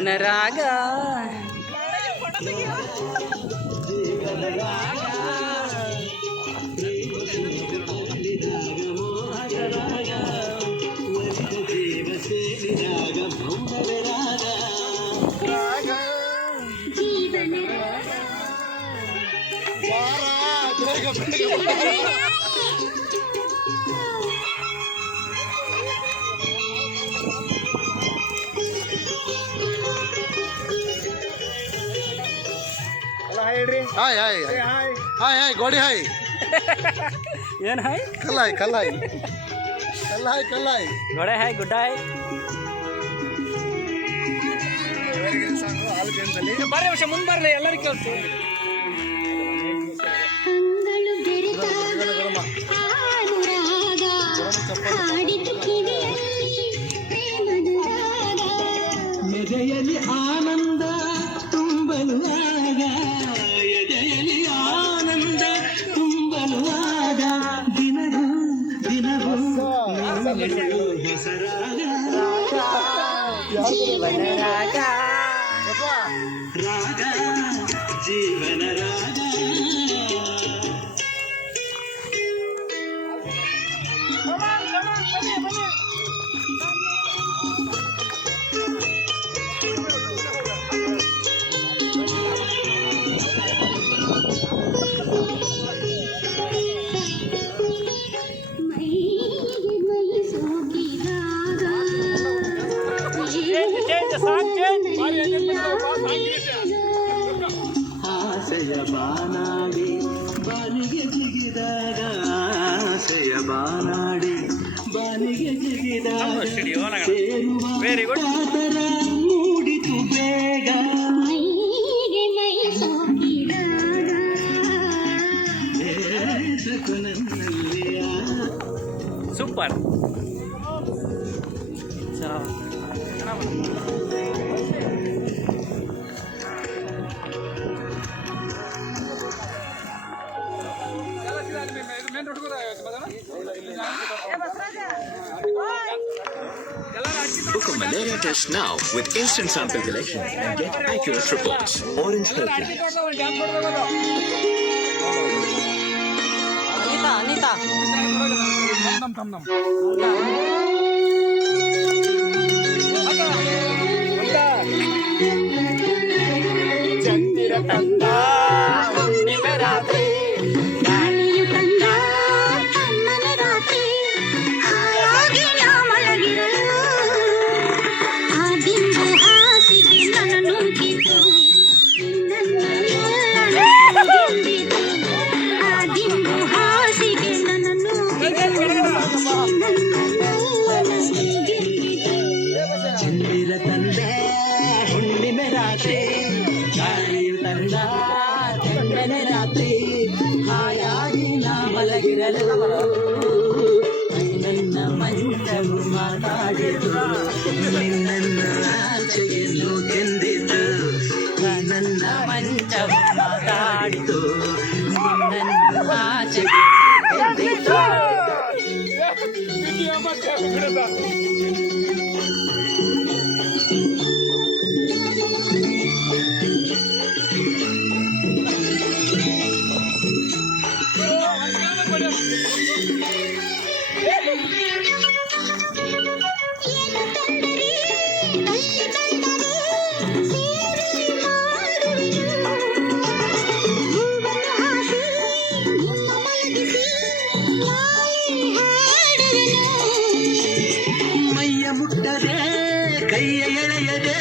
ಜೀವನ ರಾಗ ಹಾಯ್ ಹಾಯ್ ಹಾಯ್ ಹಾಯ್ ಗೋಡಿ ಹಾಯ್ ಏನು ಹಾಯ್ ಕಲ್ಲಾಯ್ ಕಲ್ಲಾಯ್ ಕಲ್ಲಾಯ್ ಕಲ್ಲಾಯ್ ಗೋಡೆ ಹಾಯ್ ಗುಡ್ಡ ಹಾಯ್ ಬರ್ರಿ ವರ್ಷ ಮುಂದೆ ಬರ್ರಿ ಎಲ್ಲರಿಗೂ ಕೇಳ್ತು ಎದೆಯಲ್ಲಿ ಆನಂದ ತುಂಬಲು ಆಗ ಎದೆಯಲ್ಲಿ ಆನಂದ ತುಂಬಲು ಆಗ ದಿನವೂ ದಿನವೂ ಹೆಸರಾಗ ಜೀವನ ರಾಗ ರಾಗ ಜೀವನ ರಾಗ ಆಸೆಯ ಬಾನಾಡಿ ಬಾನಿಗೆ ಜಿಗಿದಾಗ ಆಸೆಯ ಬಾನಾಡಿ ಬಾನಿಗೆ ಜಿಗಿದಾಗ ಸೇರುವ ಕಾತರ ಮೂಡಿತು ಬೇಗ ನನ್ನಲ್ಲಿಯ super Book a malaria test now with instant sample collection and get accurate reports. Orange Health Plans. Anita. ಚಂದಿರ ತಂದ ಹುಣ್ಣಿಮೆ ರಾತ್ರಿ ಗಾಳಿಯು ತಂದ ಕಣ್ಣನ ರಾತ್ರಿ ಹಾಯಾಗಿ ನಾ ಮಲಗಿರಲು ಆ ದಿಂಬು ಹಾಸಿಗೆ ನನ್ನ ನುಂಗಿತು ನನ್ನ ದಿಂಬಿತು ಆ ದಿಂಬು ಹಾಸಿಗೆ ನನ್ನ ನುಂಗಿತು ಚಂದಿರ ತಂದ ಹುಣ್ಣಿಮೆ ರಾತ್ರಿ ಗಾಳಿಯು ತಂದ ಕಣ್ಣನ ರಾತ್ರಿ ಹಾಯಾಗಿ ನಾ ಮಲಗಿರಲು ನನ್ನ ಮಂಚವು ಮಾತಾಡಿತು ನಿನ್ನನ್ನ ಆಚೆಗೆಲ್ಲೂ ಕೆಂದಿತು ನನ್ನ ಮಂಚವು ಮಾತಾಡಿತು ನಿನ್ನನ್ನ ಆಚೆಗೆ ಕೆಂದಿತು ಮೈಯ ಮುಟ್ಟದೆ ಕೈಯ ಎಳೆಯದೆ